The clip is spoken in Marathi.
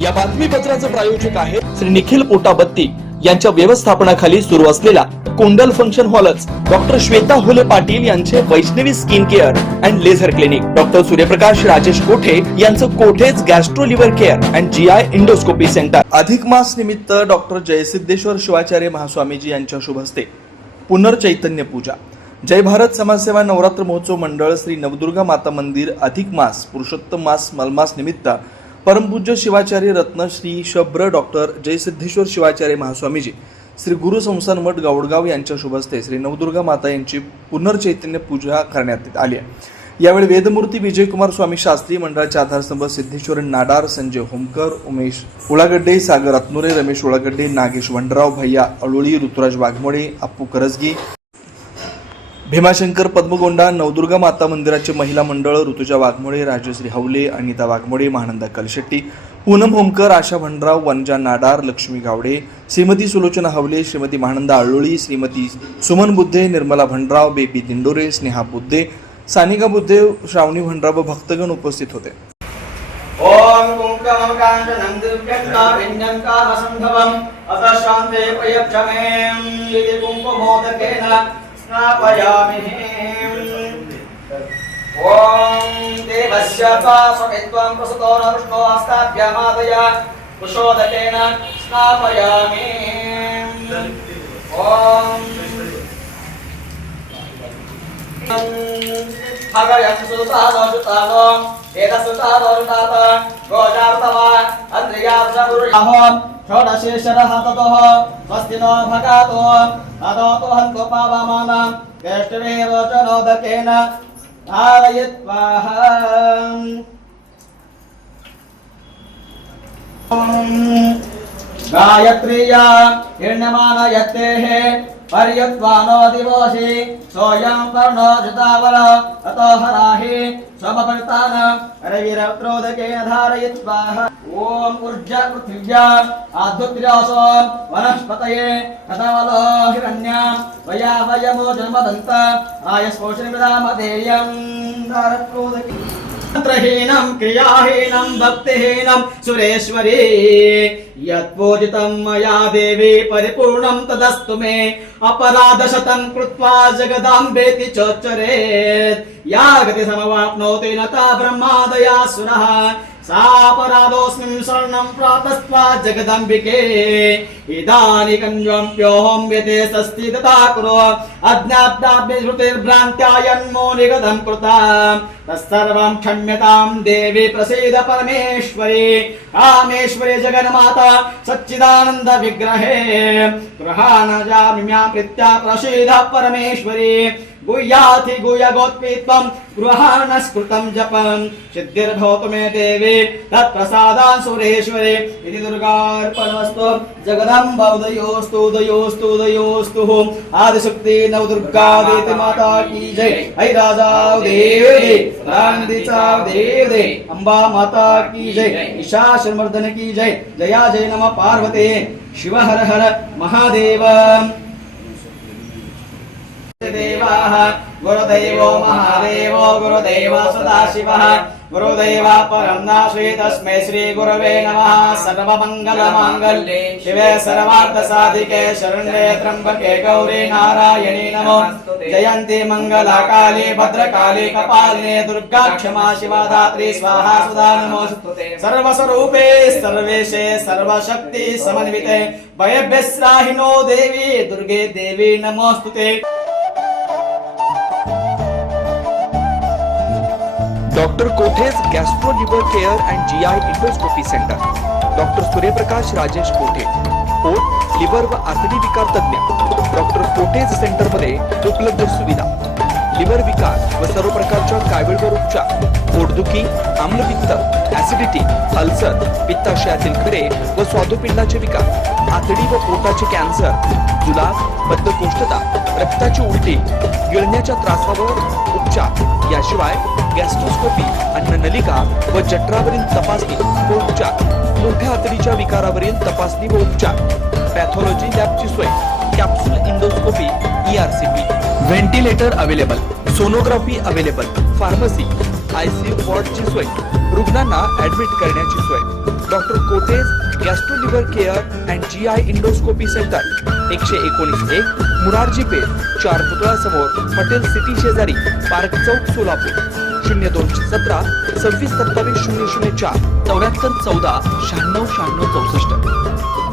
या बातमीपत्राचे प्रायोजक आहे श्री निखिल पोटाबत्ती यांच्या व्यवस्थापनाखाली सुरू असलेला कुंडल फंक्शन हॉलच डॉक्टर श्वेता होले पाटील यांचे Vaishnavi skin care and laser clinic, doctor Suryaprakash Rajesh Kothe यांचं Kothe's gastro liver care and GI endoscopy centre. अधिक मास निमित्त डॉक्टर जयसिद्धेश्वर शिवाचार्य महास्वामीजी यांच्या शुभ हस्ते पुनर्चैतन्य पूजा। जय भारत समाजसेवा नवरात्र महोत्सव मंडळ श्री नवदुर्गा माता मंदिर अधिक मास पुरुषोत्तम मास मलमास निमित्त परमपूज्य शिवाचार्य रत्न श्री शब्र डॉक्टर जयसिद्धेश्वर शिवाचार्य महास्वामीजी श्री गुरु संस्थान मठ गावडगाव यांच्या शुभ हस्ते श्री नवदुर्गा माता यांची पुनर्चैतन्य पूजा करण्यात आली आहे। यावेळी वेदमूर्ती विजयकुमार स्वामी शास्त्री मंडळाचे आधारस्तंभ सिद्धेश्वर नाडार, संजय होमकर, उमेश उळागड्डे, सागर अतनुरे, रमेश उळागड्डे, नागेश वंडराव, भैया अळुळी, ऋतुराज वाघमोडे, अप्पू करजगी, भीमाशंकर पद्मगोंडा, नवदुर्गा माता मंदिराचे महिला मंडळ ऋतुजा वाघमोडे, राजश्री हवले, अनिता वाघमोडे, महानंदा कलशेट्टी, पूनम होमकर, आशा भंडराव, वनजा नाडार, लक्ष्मी गावडे, श्रीमती सुलोचना हवले, श्रीमती महानंदा अळुळी, श्रीमती सुमन बुद्धे, निर्मला भंडराव, बेबी दिंडोरे, स्नेहा बुद्धे, सानिका बुद्धे, श्रावणी भंडराव व भक्तगण उपस्थित होते। ओम कुंकुमं कांचनं दिव्यं कामिन्यं कामसंभवं अतः शान्ते प्रयच्छमें यदि कुंकुमोदकेन स्नापयामि। ओम देवस्य स्वामित्वं प्रसुतो नरुष्टो हस्ताभ्यामादय कुशोदकेन स्नापयामि। ओम भगवन् सुतानो सुतानो वेदसुतानो सुतानो गोजार्तवा अन्द्रियार्षगुरुयाहो षोडशेश्वरः ततः स्वस्ति नो भगतो अदोतो हन्तो पावमानं केष्टवे वचनोदकेन धारयित्वाः। गायत्र्या हिरण्यमानयत्तेः पर्यत्वानो दिवोषि सोऽयं पर्णो धृतावर अतो हराहि स्वमपरितान रविरत्रोदकेन धारयित्वाः। ॐ ऊर्जा पृथिव्या आद्युत्र्यासो वनस्पतये कथमलो हिरण्यां वया वयमो जन्मदन्त आयस्पोषणमिदामधेयं धारत्रोदके मंत्रहीनं क्रियाहीनं भक्तिहीनं सुरेश्वरी यत्पूजितं मया देवी परिपूर्णं तदस्तु मे अपराधशतं कृत्वा जगदाम्बेति चोच्चरेत् या गति समवाप्नोति न ता ब्रह्मादयासुरः सापराधोऽस्मिन् शरणं प्रातस्त्वा जगदम्बिके इदानीं कन्यम्प्योऽहं व्यतेस्तस्ति तथा कुरु अज्ञाताभ्यश्रुतिर्भ्रान्त्या निगतं कृता तत्सर्वं क्षम्यतां देवी प्रसीद परमेश्वरी कामेश्वरी जगन्माता सच्चिदानन्द विग्रहे गृहाणजाम्यां प्रीत्या प्रसीद परमेश्वरी गुह्याति गुह्यगोत्पीत्वं गृहाणस्कृतं जपं सिद्धिर्भवतु मे देवी तत्प्रसादान् सुरेश्वरे इति दुर्गार्पणमस्तु। जगदम्बा उदयोस्तु उदयोस्तु उदयोस्तु आदिशक्ति नवदुर्गा देवी माता की जय। ऐ राजा देवी रानदीचा देवी अंबा माता की जय। ईशाशमर्दन की जय। जया जय नमः पार्वते शिव हर हर महादेव। देवाः गुरुदेवो महादेवो गुरुदेव सदाशिवः गुरुदेव परं नाश्री तस्मै श्री गुरवे नमः। सर्वमङ्गलमाङ्गल्ये शिवे सर्वार्थसाधिके शरण्ये त्र्यम्बके गौरी नारायणी नमोस्तुते। जयन्ती मङ्गलकाली भद्रकाली कपालिनी दुर्गा क्षमा शिवा धात्री स्वाहा सुधा नमोस्तुते। सर्वस्वरूपे सर्वेशे सर्वशक्ति समन्विते भयभ्यस्त्राहिनो देवी दुर्गे देवी नमोस्तुते। डॉक्टर कोठेज gastro liver care and GI endoscopy centre, doctor Suryaprakash Rajesh कोठे, पोट लिव्हर व आतडी विकार तज्ञ। डॉक्टर कोठेज सेंटर मध्ये उपलब्ध सुविधा लिव्हर विकार व सर्व प्रकारच्या कावीळवर उपचार, पोटदुखी, आम्लपित्त, ऍसिडिटी, अल्सर, पित्ताशयातील खरे व स्वादुपिंडाचे विकार, आतडी व पोटाचे कॅन्सर, जुलाब, बद्धकोष्ठता, रक्ताची उलटी, गिळण्याच्या त्रासावर उपचार। याशिवाय गॅस्ट्रोस्कोपी, अन्ननलिका व जठरावरील तपासणी व उपचार, मोठ्या आतडीच्या विकारावरील तपासणी व उपचार, पॅथॉलॉजी लॅबची सोय, capsule endoscopy, ERCP, ventilator available, sonography available, pharmacy, ICU वॉर्डची सोय, रुग्णांना ऍडमिट करण्याची सोय, doctor Kothe's gastro liver care and GI endoscopy centre 119 Murarji Peth 4 पुतळा समोर हॉटेल सिटी शेजारी पार्क चौक सोलापूर 0217 26 27 004 74 14 96 96 64